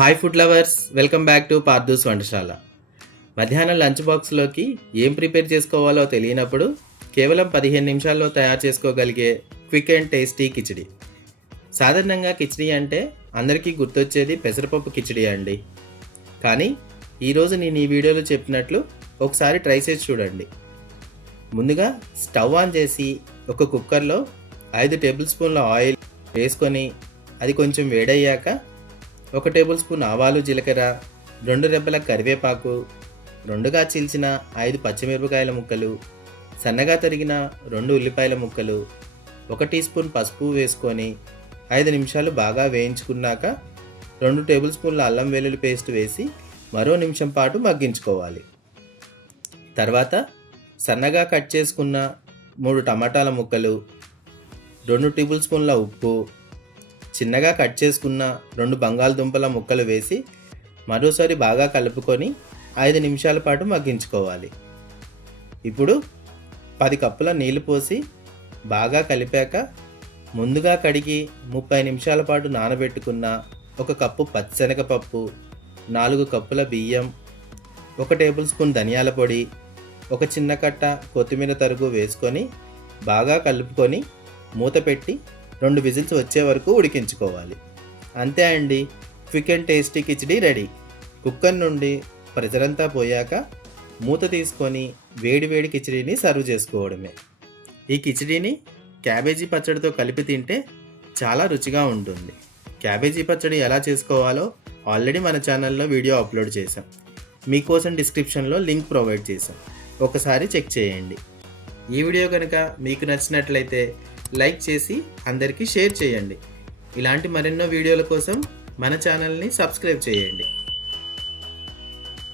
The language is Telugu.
Hi food lovers, welcome back to Parthu's వంటశాల. మధ్యాహ్నం లంచ్ బాక్స్లోకి ఏం ప్రిపేర్ చేసుకోవాలో తెలియనప్పుడు కేవలం 15 నిమిషాల్లో తయారు చేసుకోగలిగే క్విక్ అండ్ టేస్టీ కిచిడి. సాధారణంగా కిచిడి అంటే అందరికీ గుర్తొచ్చేది పెసరపప్పు కిచిడి అండి. కానీ ఈరోజు నేను ఈ వీడియోలో చెప్పినట్లు ఒకసారి ట్రై చేసి చూడండి. ముందుగా స్టవ్ ఆన్ చేసి ఒక కుక్కర్లో 5 టేబుల్ స్పూన్ల ఆయిల్ వేసుకొని అది కొంచెం వేడయ్యాక 1 టేబుల్ స్పూన్ ఆవాలు జీలకర్ర, 2 రెబ్బల కరివేపాకు, 2గా చీల్చిన 5 పచ్చిమిరపకాయల ముక్కలు, సన్నగా తరిగిన 2 ఉల్లిపాయల ముక్కలు, 1 టీ స్పూన్ పసుపు వేసుకొని 5 నిమిషాలు బాగా వేయించుకున్నాక 2 టేబుల్ స్పూన్ల అల్లం వెల్లుల్లి పేస్ట్ వేసి మరో నిమిషం పాటు మగ్గించుకోవాలి. తర్వాత సన్నగా కట్ చేసుకున్న 3 టమాటాల ముక్కలు, 2 టేబుల్ స్పూన్ల ఉప్పు, చిన్నగా కట్ చేసుకున్న 2 బంగాళదుంపల ముక్కలు వేసి మరోసారి బాగా కలుపుకొని 5 నిమిషాల పాటు మగ్గించుకోవాలి. ఇప్పుడు 10 కప్పుల నీళ్లు పోసి బాగా కలిపాక ముందుగా కడిగి 30 నిమిషాల పాటు నానబెట్టుకున్న 1 కప్పు పచ్చిశనగపప్పు, 4 కప్పుల బియ్యం, 1 టేబుల్ స్పూన్ ధనియాల పొడి, 1 చిన్న కట్ట కొత్తిమీర తరుగు వేసుకొని బాగా కలుపుకొని మూత పెట్టి 2 విజిల్స్ వచ్చే వరకు ఉడికించుకోవాలి. అంతే అండి, quick and tasty khichdi ready. Cooker నుండి ప్రెషర్ అంతా పోయాక మూత తీసుకొని వేడి కిచిడిని సర్వ్ చేసుకోవడమే. ఈ కిచిడిని క్యాబేజీ పచ్చడితో కలిపి తింటే చాలా రుచిగా ఉంటుంది. క్యాబేజీ పచ్చడి ఎలా చేసుకోవాలో ఆల్రెడీ మన ఛానల్లో వీడియో అప్లోడ్ చేశాం. మీకోసం డిస్క్రిప్షన్లో లింక్ ప్రొవైడ్ చేశాం, ఒకసారి చెక్ చేయండి. ఈ వీడియో కనుక మీకు నచ్చినట్లయితే లైక్ చేసి అందరికీ షేర్ చేయండి. ఇలాంటి మరెన్నో వీడియోల కోసం మన ఛానల్ని సబ్స్క్రైబ్ చేయండి.